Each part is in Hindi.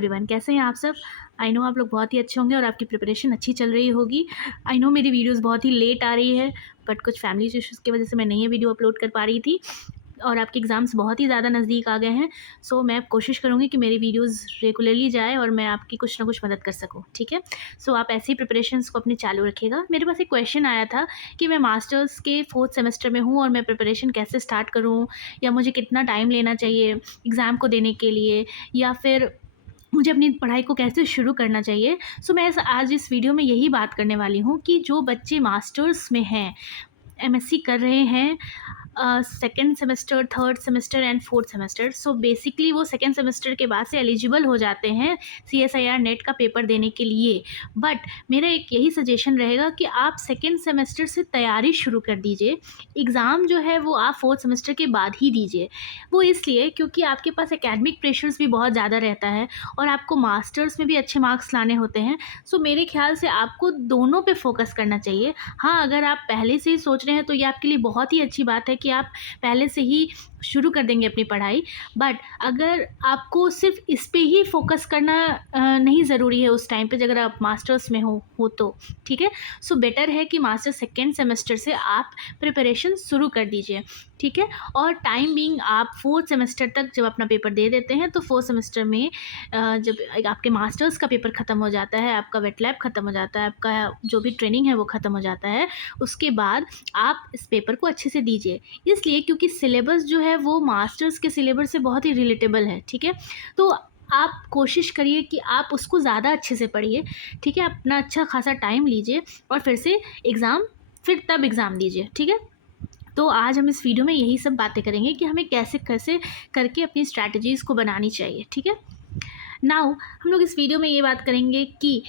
एवरीवन, कैसे हैं आप सब। आई नो आप लोग बहुत ही अच्छे होंगे और आपकी प्रिपरेशन अच्छी चल रही होगी। आई नो मेरी वीडियोस बहुत ही लेट आ रही है, बट कुछ फैमिली इश्यूज़ की वजह से मैं नहीं ये वीडियो अपलोड कर पा रही थी और आपके एग्ज़ाम्स बहुत ही ज़्यादा नज़दीक आ गए हैं। सो मैं कोशिश करूँगी कि मेरी वीडियोस रेगुलरली जाए और मैं आपकी कुछ ना कुछ मदद कर सकूँ, ठीक है। सो आप ऐसे ही प्रिपरेशंस को अपनी चालू रखिएगा। मेरे पास एक क्वेश्चन आया था कि मैं मास्टर्स के 4th सेमेस्टर में हूँ और मैं प्रिपरेशन कैसे स्टार्ट करूँ, या मुझे कितना टाइम लेना चाहिए एग्ज़ाम को देने के लिए, या फिर मुझे अपनी पढ़ाई को कैसे शुरू करना चाहिए। सो मैं आज इस वीडियो में यही बात करने वाली हूँ कि जो बच्चे मास्टर्स में हैं, एमएससी कर रहे हैं, second semester, third semester and fourth semester. So basically वो सेकेंड सेमेस्टर के बाद से एलिजिबल हो जाते हैं CSIR नेट का पेपर देने के लिए। बट मेरा एक यही सजेशन रहेगा कि आप सेकेंड सेमेस्टर से तैयारी शुरू कर दीजिए। एग्ज़ाम जो है वो आप फोर्थ सेमेस्टर के बाद ही दीजिए। वो इसलिए क्योंकि आपके पास एकेडमिक प्रेशर्स भी बहुत ज़्यादा रहता है और आपको मास्टर्स में भी अच्छे मार्क्स लाने होते हैं। सो मेरे ख्याल से आपको दोनों पे फोकस करना चाहिए। हाँ, अगर आप पहले से ही सोच रहे हैं तो ये आपके लिए बहुत ही अच्छी बात है कि आप पहले से ही शुरू कर देंगे अपनी पढ़ाई। बट अगर आपको सिर्फ इस पे ही फोकस करना नहीं ज़रूरी है उस टाइम पे, अगर आप मास्टर्स में हो तो ठीक है। सो बेटर है कि मास्टर सेकेंड सेमेस्टर से आप प्रिपरेशन शुरू कर दीजिए, ठीक है। और टाइम बीइंग आप फोर्थ सेमेस्टर तक जब अपना पेपर दे देते हैं तो फोर्थ सेमेस्टर में जब आपके मास्टर्स का पेपर ख़त्म हो जाता है, आपका वेट लैब ख़त्म हो जाता है, आपका जो भी ट्रेनिंग है वो ख़त्म हो जाता है, उसके बाद आप इस पेपर को अच्छे से दीजिए। इसलिए क्योंकि सिलेबस जो है वो मास्टर्स के सिलेबस से बहुत ही रिलेटेबल है, ठीक है। तो आप कोशिश करिए कि आप उसको ज़्यादा अच्छे से पढ़िए, ठीक है। अपना अच्छा खासा टाइम लीजिए और फिर से फिर तब एग्ज़ाम दीजिए, ठीक है। तो आज हम इस वीडियो में यही सब बातें करेंगे कि हमें कैसे कैसे करके अपनी स्ट्रैटेजीज़ को बनानी चाहिए, ठीक है। नाउ हम लोग इस वीडियो में ये बात करेंगे कि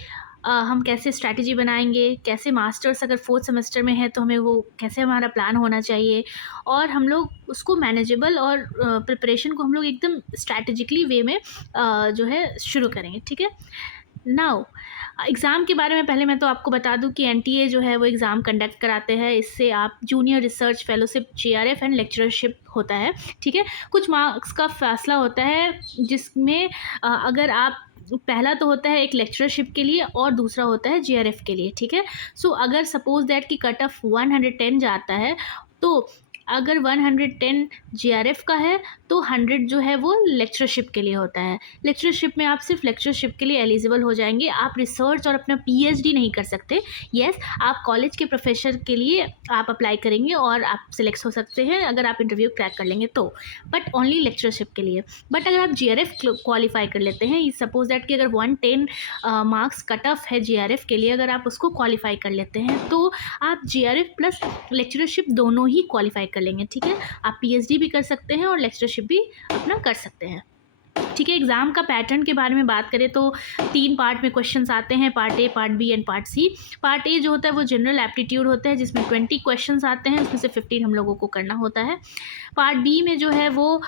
हम कैसे स्ट्रैटेजी बनाएंगे, कैसे मास्टर्स अगर फोर्थ सेमेस्टर में है तो हमें वो कैसे हमारा प्लान होना चाहिए, और हम लोग उसको मैनेजेबल और प्रिपरेशन को हम लोग एकदम स्ट्रैटेजिकली वे में जो है शुरू करेंगे, ठीक है। नाउ एग्ज़ाम के बारे में पहले मैं तो आपको बता दूं कि NTA जो है वो एग्ज़ाम कंडक्ट कराते हैं। इससे आप junior research fellowship, JRF and lectureship होता है, ठीक है। कुछ मार्क्स का फैसला होता है जिसमें अगर आप पहला तो होता है एक लेक्चरशिप के लिए और दूसरा होता है JRF के लिए, ठीक है। सो अगर सपोज दैट कि कट ऑफ 110 जाता है तो अगर 110 JRF का है तो 100 जो है वो लेक्चरशिप के लिए होता है। लेक्चरशिप में आप सिर्फ लेक्चरशिप के लिए एलिजिबल हो जाएंगे, आप रिसर्च और अपना PhD नहीं कर सकते। येस, आप कॉलेज के प्रोफेसर के लिए आप अप्लाई करेंगे और आप सिलेक्ट हो सकते हैं अगर आप इंटरव्यू क्रैक कर लेंगे तो, बट ओनली लेक्चरशिप के लिए। बट अगर आप JRF क्वालिफाई कर लेते हैं, सपोज दैट कि अगर 110 मार्क्स कट ऑफ है JRF के लिए, अगर आप उसको क्वालिफाई कर लेते हैं तो आप JRF प्लस लेक्चरशिप दोनों ही क्वालिफाई कर लेंगे, ठीक है। आप PhD भी कर सकते हैं और लेक्चरशिप भी अपना कर सकते हैं, ठीक है। एग्ज़ाम का पैटर्न के बारे में बात करें तो 3 पार्ट में क्वेश्चंस आते हैं, part A, part B and part C। Part A जो होता है वो जनरल एप्टीट्यूड होता है जिसमें 20 क्वेश्चंस आते हैं, उसमें से 15 हम लोगों को करना होता है। पार्ट B में जो है वो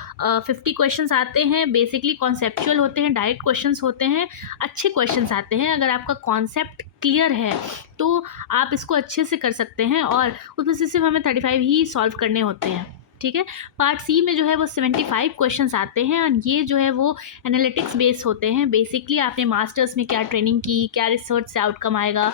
50 क्वेश्चंस आते हैं, बेसिकली कॉन्सेप्चुअल होते हैं, डायरेक्ट क्वेश्चंस होते हैं, अच्छे क्वेश्चंस आते हैं। अगर आपका कॉन्सेप्ट क्लियर है तो आप इसको अच्छे से कर सकते हैं और उसमें से सिर्फ हमें 35 ही सॉल्व करने होते हैं, ठीक है। पार्ट C में जो है वो 75 क्वेश्चंस आते हैं और ये जो है वो एनालिटिक्स बेस होते हैं। बेसिकली आपने मास्टर्स में क्या ट्रेनिंग की, क्या रिसर्च से आउटकम आएगा,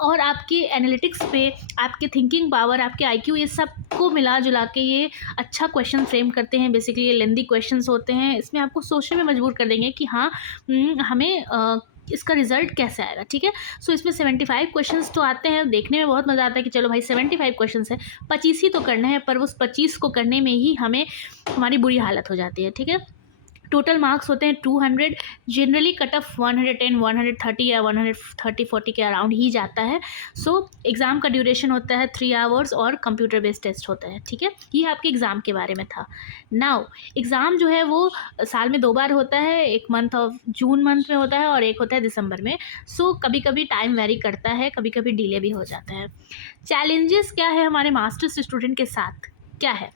और आपके एनालिटिक्स पे आपके थिंकिंग पावर, आपके IQ, ये सब को मिला जुला के ये अच्छा क्वेश्चन फ्रेम करते हैं। बेसिकली ये लेंदी क्वेश्चंस होते हैं, इसमें आपको सोचने में मजबूर कर देंगे कि हाँ हमें इसका रिजल्ट कैसे आएगा, ठीक है। सो इसमें 75 क्वेश्चंस तो आते हैं, देखने में बहुत मज़ा आता है कि चलो भाई 75 क्वेश्चंस है, 25 ही तो करना है, पर उस 25 को करने में ही हमारी बुरी हालत हो जाती है, ठीक है। टोटल मार्क्स होते हैं 200, जनरली कट ऑफ 110, 130 या 130-40 के अराउंड ही जाता है। सो एग्ज़ाम का ड्यूरेशन होता है 3 आवर्स और कंप्यूटर बेस्ड टेस्ट होता है, ठीक है। ये आपके एग्ज़ाम के बारे में था। नाउ एग्ज़ाम जो है वो साल में 2 बार होता है, एक मंथ ऑफ जून मंथ में होता है और एक होता है दिसंबर में। सो कभी कभी टाइम वेरी करता है, कभी कभी डिले भी हो जाता है। चैलेंजेस क्या है हमारे मास्टर्स स्टूडेंट के साथ, क्या है।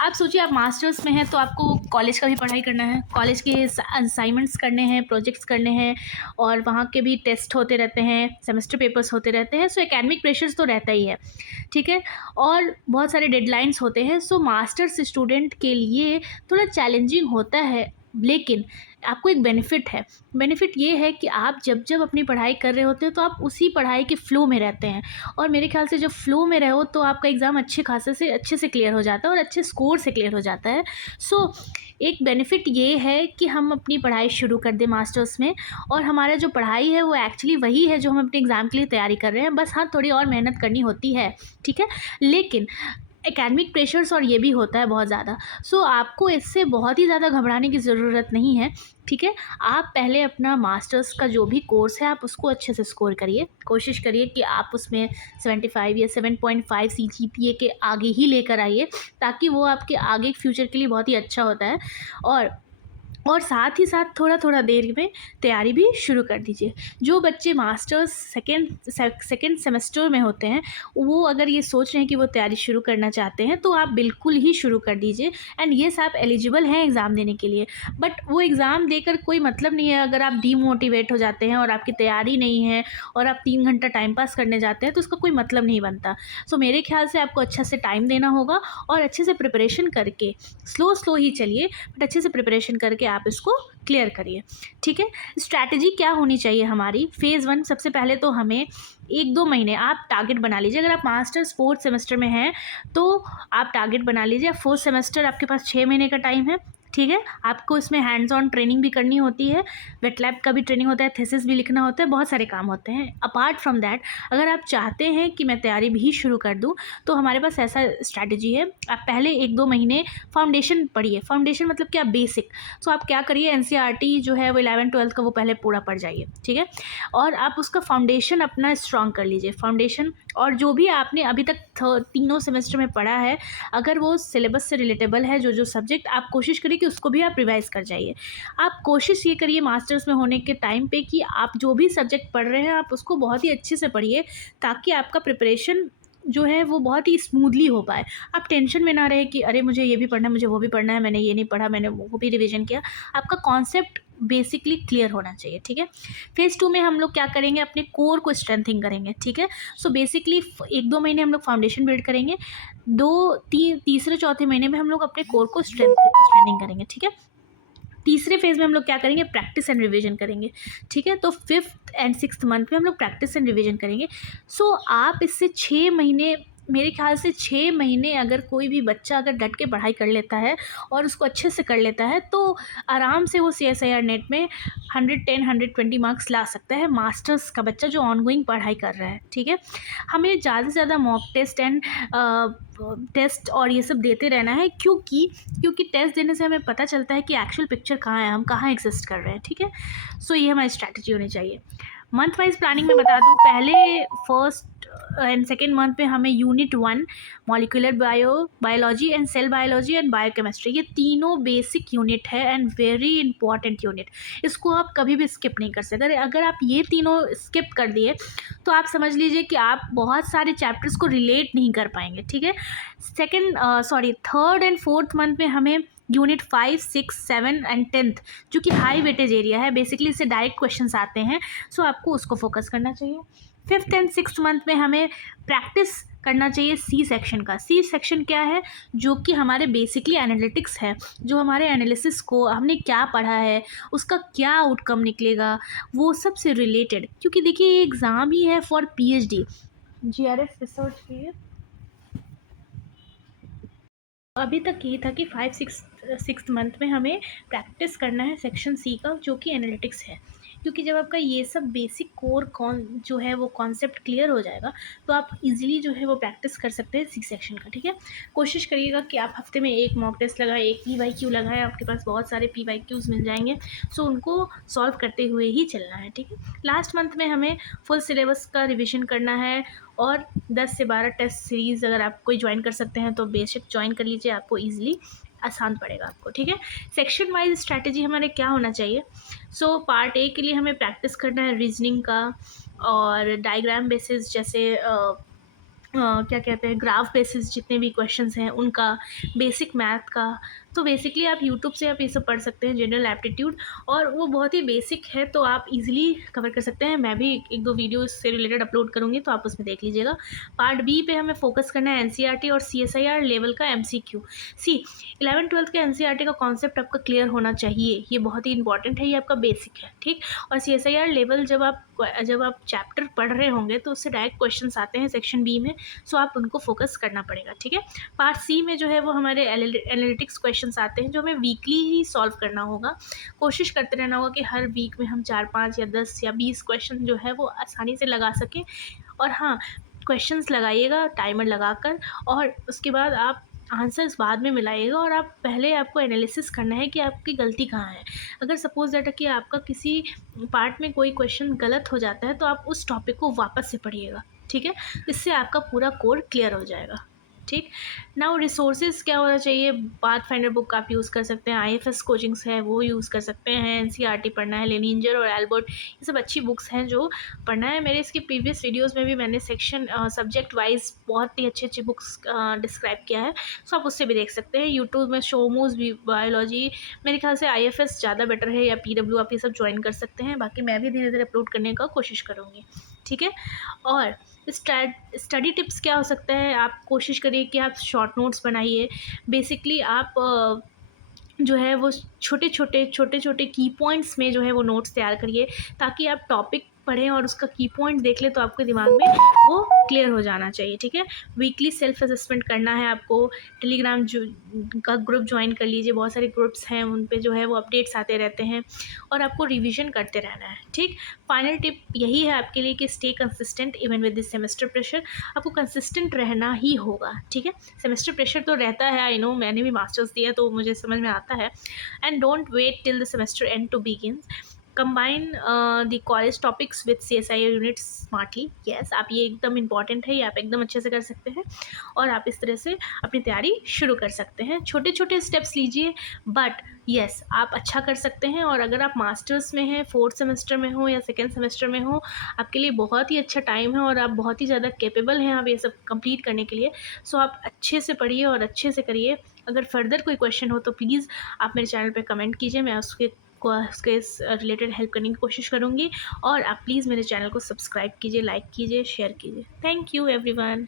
आप सोचिए आप मास्टर्स में हैं तो आपको कॉलेज का भी पढ़ाई करना है, कॉलेज के असाइनमेंट्स करने हैं, प्रोजेक्ट्स करने हैं, और वहाँ के भी टेस्ट होते रहते हैं, सेमेस्टर पेपर्स होते रहते हैं। सो एकेडमिक प्रेशर्स तो रहता ही है, ठीक है, और बहुत सारे डेडलाइंस होते हैं। सो मास्टर्स स्टूडेंट के लिए थोड़ा चैलेंजिंग होता है लेकिन आपको एक बेनिफिट है। बेनिफिट ये है कि आप जब जब अपनी पढ़ाई कर रहे होते हो तो आप उसी पढ़ाई के फ़्लो में रहते हैं, और मेरे ख्याल से जब फ़्लो में रहो तो आपका एग्ज़ाम अच्छे से क्लियर हो जाता है और अच्छे स्कोर से क्लियर हो जाता है। सो एक बेनिफिट ये है कि हम अपनी पढ़ाई शुरू कर दें मास्टर्स में, और हमारा जो पढ़ाई है वो एक्चुअली वही है जो हम अपने एग्ज़ाम के लिए तैयारी कर रहे हैं, बस हाँ थोड़ी और मेहनत करनी होती है, ठीक है। लेकिन एकेडमिक प्रेशर्स और ये भी होता है बहुत ज़्यादा। सो आपको इससे बहुत ही ज़्यादा घबराने की ज़रूरत नहीं है, ठीक है। आप पहले अपना मास्टर्स का जो भी कोर्स है आप उसको अच्छे से स्कोर करिए, कोशिश करिए कि आप उसमें 75 या 7.5 CGPA के आगे ही लेकर आइए, ताकि वो आपके आगे फ्यूचर के लिए बहुत ही अच्छा होता है। और साथ ही साथ थोड़ा थोड़ा देर में तैयारी भी शुरू कर दीजिए। जो बच्चे मास्टर्स सेकेंड सेमेस्टर में होते हैं, वो अगर ये सोच रहे हैं कि वो तैयारी शुरू करना चाहते हैं तो आप बिल्कुल ही शुरू कर दीजिए। एंड येस, आप एलिजिबल हैं एग्ज़ाम देने के लिए, बट वो एग्ज़ाम देकर कोई मतलब नहीं है अगर आप डीमोटिवेट हो जाते हैं और आपकी तैयारी नहीं है और आप 3 घंटा टाइम पास करने जाते हैं तो उसका कोई मतलब नहीं बनता। सो मेरे ख्याल से आपको अच्छा से टाइम देना होगा और अच्छे से प्रिपरेशन करके, स्लो ही चलिए बट अच्छे से प्रिपरेशन करके आप इसको क्लियर करिए, ठीक है। स्ट्रैटेजी क्या होनी चाहिए हमारी? फेज़ 1, सबसे पहले तो हमें 1-2 महीने आप टारगेट बना लीजिए। अगर आप मास्टर्स 4th सेमेस्टर में हैं तो आप टारगेट बना लीजिए। 4th सेमेस्टर आपके पास 6 महीने का टाइम है, ठीक है। आपको इसमें हैंड्स ऑन ट्रेनिंग भी करनी होती है, वेट लैब का भी ट्रेनिंग होता है, थीसिस भी लिखना होता है, बहुत सारे काम होते हैं। अपार्ट फ्रॉम दैट, अगर आप चाहते हैं कि मैं तैयारी भी शुरू कर दूं तो हमारे पास ऐसा स्ट्रैटेजी है। आप पहले 1-2 महीने फाउंडेशन पढ़िए। फाउंडेशन मतलब क्या? बेसिक। सो आप क्या करिए, NCERT जो है वो 11th-12th का वो पहले पूरा पढ़ जाइए, ठीक है। और आप उसका फाउंडेशन अपना स्ट्रॉन्ग कर लीजिए। फाउंडेशन और जो भी आपने अभी तक तीनों सेमेस्टर में पढ़ा है, अगर वो सिलेबस से रिलेटेबल है जो सब्जेक्ट, आप कोशिश करिए कि उसको भी आप रिवाइज कर जाइए। आप कोशिश ये करिए मास्टर्स में होने के टाइम पे कि आप जो भी सब्जेक्ट पढ़ रहे हैं आप उसको बहुत ही अच्छे से पढ़िए, ताकि आपका प्रिपरेशन जो है वो बहुत ही स्मूथली हो पाए। आप टेंशन में ना रहे कि अरे मुझे ये भी पढ़ना है, मुझे वो भी पढ़ना है, मैंने ये नहीं पढ़ा, मैंने वो भी रिवीजन किया। आपका कॉन्सेप्ट बेसिकली क्लियर होना चाहिए, ठीक है। फेज़ 2 में हम लोग क्या करेंगे, अपने कोर को स्ट्रेंथिंग करेंगे, ठीक है। सो बेसिकली 1-2 महीने हम लोग फाउंडेशन बिल्ड करेंगे, 2-3 तीसरे-चौथे महीने में हम लोग अपने कोर को स्ट्रेंथिंग करेंगे, ठीक है। तीसरे फेज़ में हम लोग क्या करेंगे, प्रैक्टिस एंड रिवीजन करेंगे, ठीक है। तो 5th एंड 6th मंथ में हम लोग प्रैक्टिस एंड रिवीजन करेंगे। सो आप इससे 6 महीने, मेरे ख्याल से 6 महीने अगर कोई भी बच्चा अगर डट के पढ़ाई कर लेता है और उसको अच्छे से कर लेता है तो आराम से वो CSIR नेट में 110-120 मार्क्स ला सकता है, मास्टर्स का बच्चा जो ऑनगोइंग पढ़ाई कर रहा है, ठीक है। हमें ज़्यादा से ज़्यादा मॉक टेस्ट एंड टेस्ट और ये सब देते रहना है, क्योंकि टेस्ट देने से हमें पता चलता है कि एक्चुअल पिक्चर कहाँ है, हम कहाँ एग्जिस्ट कर रहे हैं, ठीक है। सो ये हमारी स्ट्रैटेजी होनी चाहिए। मंथ वाइज प्लानिंग में बता दूँ, पहले फर्स्ट एंड सेकेंड मंथ में हमें unit 1 molecular biology and cell biology and biochemistry, ये तीनों बेसिक यूनिट है एंड वेरी इंपॉर्टेंट यूनिट। इसको आप कभी भी स्किप नहीं कर सकते। अगर आप ये तीनों स्किप कर दिए तो आप समझ लीजिए कि आप बहुत सारे चैप्टर्स को रिलेट नहीं कर पाएंगे, ठीक है। थर्ड एंड फोर्थ मंथ में हमें यूनिट 5, 6, 7 एंड 10th जो कि हाई वेटेज एरिया है, बेसिकली इससे डायरेक्ट क्वेश्चंस आते हैं, सो आपको उसको फोकस करना चाहिए। 5th एंड 6th मंथ में हमें प्रैक्टिस करना चाहिए C सेक्शन का। C सेक्शन क्या है? जो कि हमारे बेसिकली एनालिटिक्स है, जो हमारे एनालिसिस को हमने क्या पढ़ा है, उसका क्या आउटकम निकलेगा, वो सब से रिलेटेड। क्योंकि देखिए ये एग्ज़ाम ही है फॉर PhD। GRF रिसर्च के लिए अभी तक यही था कि 5-6 मंथ में हमें प्रैक्टिस करना है सेक्शन C का, जो कि एनालिटिक्स है। क्योंकि जब आपका ये सब बेसिक कोर जो है वो कॉन्सेप्ट क्लियर हो जाएगा तो आप इजीली जो है वो प्रैक्टिस कर सकते हैं C सेक्शन का, ठीक है। कोशिश करिएगा कि आप हफ्ते में एक मॉक टेस्ट लगाएं, एक PYQ लगाएं, आपके पास बहुत सारे PYQs मिल जाएंगे, सो उनको सॉल्व करते हुए ही चलना है, ठीक है। लास्ट मंथ में हमें फुल सिलेबस का रिविजन करना है और 10 से 12 टेस्ट सीरीज़ अगर आप कोई ज्वाइन कर सकते हैं तो बेशक ज्वाइन कर लीजिए, आपको ईजिली आसान पड़ेगा आपको, ठीक है। सेक्शन वाइज स्ट्रैटेजी हमारे क्या होना चाहिए? सो पार्ट ए के लिए हमें प्रैक्टिस करना है रीजनिंग का और डायग्राम बेसिस, जैसे क्या कहते हैं, ग्राफ बेसिस जितने भी क्वेश्चंस हैं उनका, बेसिक मैथ का, तो बेसिकली आप यूट्यूब से आप ये सब पढ़ सकते हैं, जनरल एप्टीट्यूड, और वो बहुत ही बेसिक है तो आप इजीली कवर कर सकते हैं। मैं भी एक दो वीडियो इससे रिलेटेड अपलोड करूँगी तो आप उसमें देख लीजिएगा। पार्ट बी पे हमें फोकस करना है एनसीईआरटी और सीएसआईआर लेवल का एमसीक्यू। सी 11th-12th का एनसीईआरटी का कॉन्सेप्ट आपका क्लियर होना चाहिए, ये बहुत ही इंपॉर्टेंट है, ये आपका बेसिक है, ठीक। और सीएसआईआर लेवल जब आप चैप्टर पढ़ रहे होंगे तो उससे डायरेक्ट क्वेश्चंस आते हैं सेक्शन बी में, सो आप उनको फोकस करना पड़ेगा, ठीक है। पार्ट सी में जो है वो हमारे एनालिटिक्स क्वेश्चंस आते हैं जो हमें वीकली ही सॉल्व करना होगा। कोशिश करते रहना होगा कि हर वीक में हम 4-5 या 10 या 20 क्वेश्चन जो है वो आसानी से लगा सकें। और हाँ, क्वेश्चंस लगाइएगा टाइमर लगाकर, और उसके बाद आप आंसर्स बाद में मिलाइएगा, और आप पहले आपको एनालिसिस करना है कि आपकी गलती कहाँ है। अगर सपोज़ दैट कि आपका किसी पार्ट में कोई क्वेश्चन गलत हो जाता है तो आप उस टॉपिक को वापस से पढ़िएगा, ठीक है। इससे आपका पूरा कोड क्लियर हो जाएगा, ठीक। नाउ रिसोर्सेज क्या होना चाहिए, पाथफाइंडर बुक आप यूज़ कर सकते हैं, आईएफएस कोचिंग्स है वो यूज़ कर सकते हैं, एनसीईआरटी पढ़ना है, लेनिंजर और एल्बर्ट, ये सब अच्छी बुक्स हैं जो पढ़ना है। मेरे इसके प्रीवियस वीडियोस में भी मैंने सेक्शन सब्जेक्ट वाइज बहुत ही अच्छी अच्छी बुक्स डिस्क्राइब किया है, सो आप उससे भी देख सकते हैं। यूट्यूब में शोमूज भी बायोलॉजी, मेरे ख्याल से आईएफएस ज़्यादा बेटर है, या पीडब्ल्यू, आप ये सब ज्वाइन कर सकते हैं। बाकी मैं भी धीरे धीरे अपलोड करने का कोशिश करूँगी, ठीक है। और स्टडी टिप्स क्या हो सकता है, आप कोशिश करिए कि आप शॉर्ट नोट्स बनाइए। बेसिकली आप जो है वो छोटे छोटे की पॉइंट्स में जो है वो नोट्स तैयार करिए, ताकि आप टॉपिक पढ़ें और उसका की पॉइंट देख लें तो आपके दिमाग में वो क्लियर हो जाना चाहिए, ठीक है। वीकली सेल्फ असेसमेंट करना है आपको। टेलीग्राम जो का ग्रुप ज्वाइन कर लीजिए, बहुत सारे ग्रुप्स हैं उन पे जो है वो अपडेट्स आते रहते हैं, और आपको रिवीजन करते रहना है, ठीक। फाइनल टिप यही है आपके लिए कि stay consistent even with this semester pressure. आपको कंसिस्टेंट रहना ही होगा, ठीक है। सेमेस्टर प्रेशर तो रहता है, आई नो, मैंने भी मास्टर्स दिया तो मुझे समझ में आता है। And don't wait till the semester end to begin. Combine the college topics with CSIR units smartly. Yes, आप ये एकदम इंपॉर्टेंट है, ये आप एकदम अच्छे से कर सकते हैं, और आप इस तरह से अपनी तैयारी शुरू कर सकते हैं। छोटे छोटे स्टेप्स लीजिए, बट यस आप अच्छा कर सकते हैं। और अगर आप मास्टर्स में हैं, 4th सेमेस्टर में हो या 2nd सेमेस्टर में हो, आपके लिए बहुत ही अच्छा टाइम है, और आप बहुत ही ज़्यादा कैपेबल हैं आप ये सब कंप्लीट करने के लिए। सो आप अच्छे से पढ़िए और अच्छे से करिए। अगर फर्दर कोई क्वेश्चन हो तो प्लीज़ आप मेरे चैनल पे कमेंट कीजिए, मैं उसके रिलेटेड हेल्प करने की कोशिश करूँगी। और आप प्लीज़ मेरे चैनल को सब्सक्राइब कीजिए, लाइक कीजिए, शेयर कीजिए। Thank you everyone.